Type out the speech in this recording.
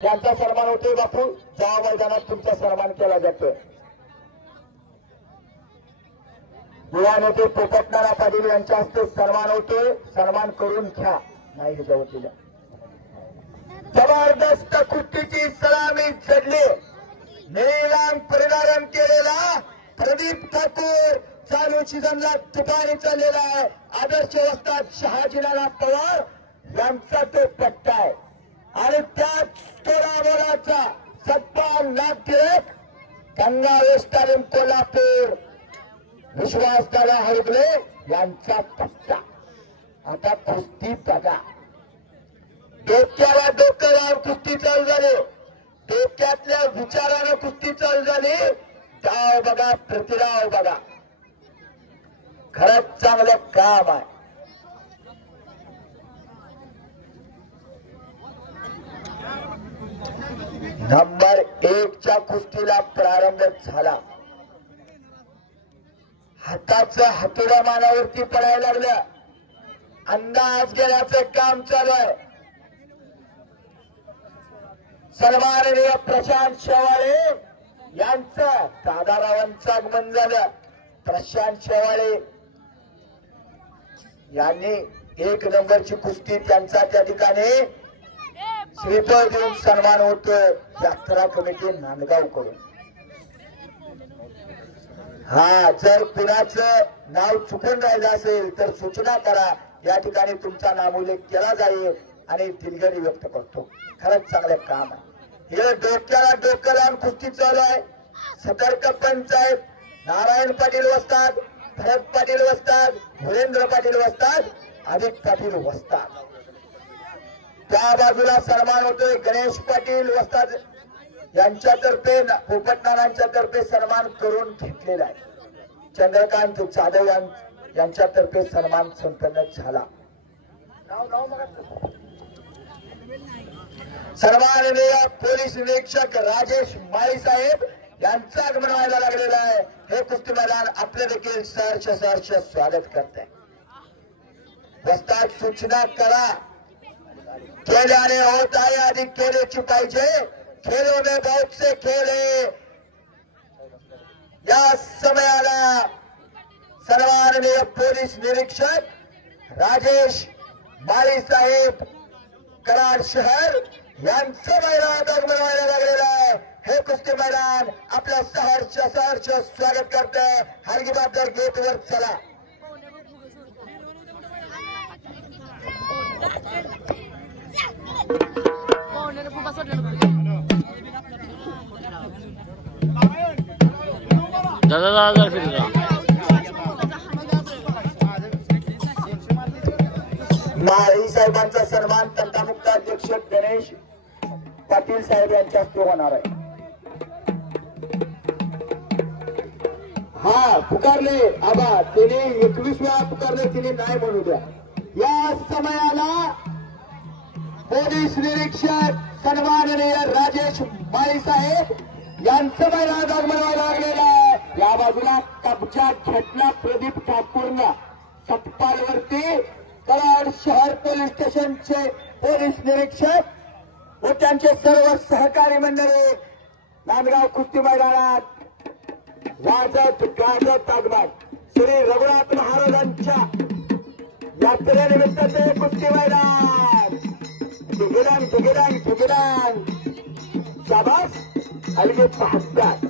त्यांचा सन्मान होतोय बापू, ज्या मैदानात तुमचा सन्मान केला जातोय। युवा नेते पोपटनाना पाटील यांच्या हस्ते सन्मान होतोय, सन्मान करून घ्या। नाही जवळच्या जबरदस्त कुस्तीची सलामी चढली, निळीराम परिधान केलेला प्रदीप ठाकूर चालू सीझनला तुपारी चाललेला आहे। आदर्श वस्ताद शहाजीनाना पवार यांचा तो पट्टा आहे आणि त्याच तोडामोडाचा सत्पाल नागटिळक गंगा स्टाडियम कोल्हापूर विश्वासदादा हरगले यांचा पट्टा। आता कुस्ती बघा, डोक्याला डोकं लावून कुस्ती चालू झाली, डोक्यातल्या विचारानं कुस्ती चालू झाली। डाव बघा, प्रतिडाव बघा, खरंच चांगलं काम आहे। नंबर 1च्या कुस्तीला प्रारंभ झाला। हाताचं हातोडा मानावरती पडायला लागलं, अंदाज घेण्याचं काम चालू आहे। सन्माननीय प्रशांत शेवाळे यांचं दादारावांचं आगमन झालं। प्रशांत शेवाळे यांनी 1 नंबरची कुस्ती त्यांचा त्या ठिकाणी श्रीफळ देऊन सन्मान होतोय यात्रा कमिटी नांदगाव कडून। हा, जर कुणाचं नाव चुकून राहिलं असेल तर सूचना करा, या ठिकाणी तुमचा नामोल्लेख केला जाईल आणि दिलगिरी व्यक्त करतो। खरंच चांगलं काम आहे। हे डोक्याला डोकं लावून कुस्ती चालू आहे। सतर्क पंचायत नारायण पाटील वस्ताद, भरत पाटील वस्ताद, धुरेंद्र पाटील वस्ताद, आदित्य पाटील वस्ताद। त्या बाजूला सन्मान होतोय गणेश पाटील वस्ताद यांच्यातर्फे, पोपटनानांच्या तर्फे सन्मान करून घेतलेला आहे। चंद्रकांत जाधव यांच्यातर्फे सन्मान संपन्न झाला। सन्माननीय पोलीस निरीक्षक राजेश माळी साहेब यांचं आगमन व्हायला लागलेलं आहे। हे कुस्ती मैदान आपले देखील सहर्ष स्वागत करते। वस्ताद सूचना करा, केल्याने होत आहे, अधिक केल्याची पाहिजे। खेलों में बहुत से खेल है। या समयाला सन्माननीय पोलीस निरीक्षक राजेश माळी साहेब कराड शहर यांचं मैदानात आगमन व्हायला लागलेलं आहे। हे कुस्ती मैदान आपल्या सहर्ष स्वागत करते। हरगिबादर गेटवर चला। माळी साहेबांचा सन्मान तंटामुक्त अध्यक्ष गणेश पाटील साहेब यांच्या हस्ते होणार आहे। हा, पुकारले आबा, तिने 21 वेळा पुकारले, तिने नाही म्हणू द्या। या समयाला पोलीस निरीक्षक सन्माननीय राजेश माळी साहेब यांचं मैदानात आगमन व्हायला लागलेलं आहे। या बाजूला कब्जा घेतला प्रदीप ठाकूरनं सतपालवरती। कराड शहर पोलीस स्टेशनचे पोलीस निरीक्षक व त्यांचे सर्व सहकारी मंडळी नांदगाव कुस्ती मैदानात वाजत गाजत आगमन। श्री रघुनाथ महाराजांच्या यात्रेनिमित्ताचे कुस्ती मैदान। ठिगिरान शाबास, अलगे 75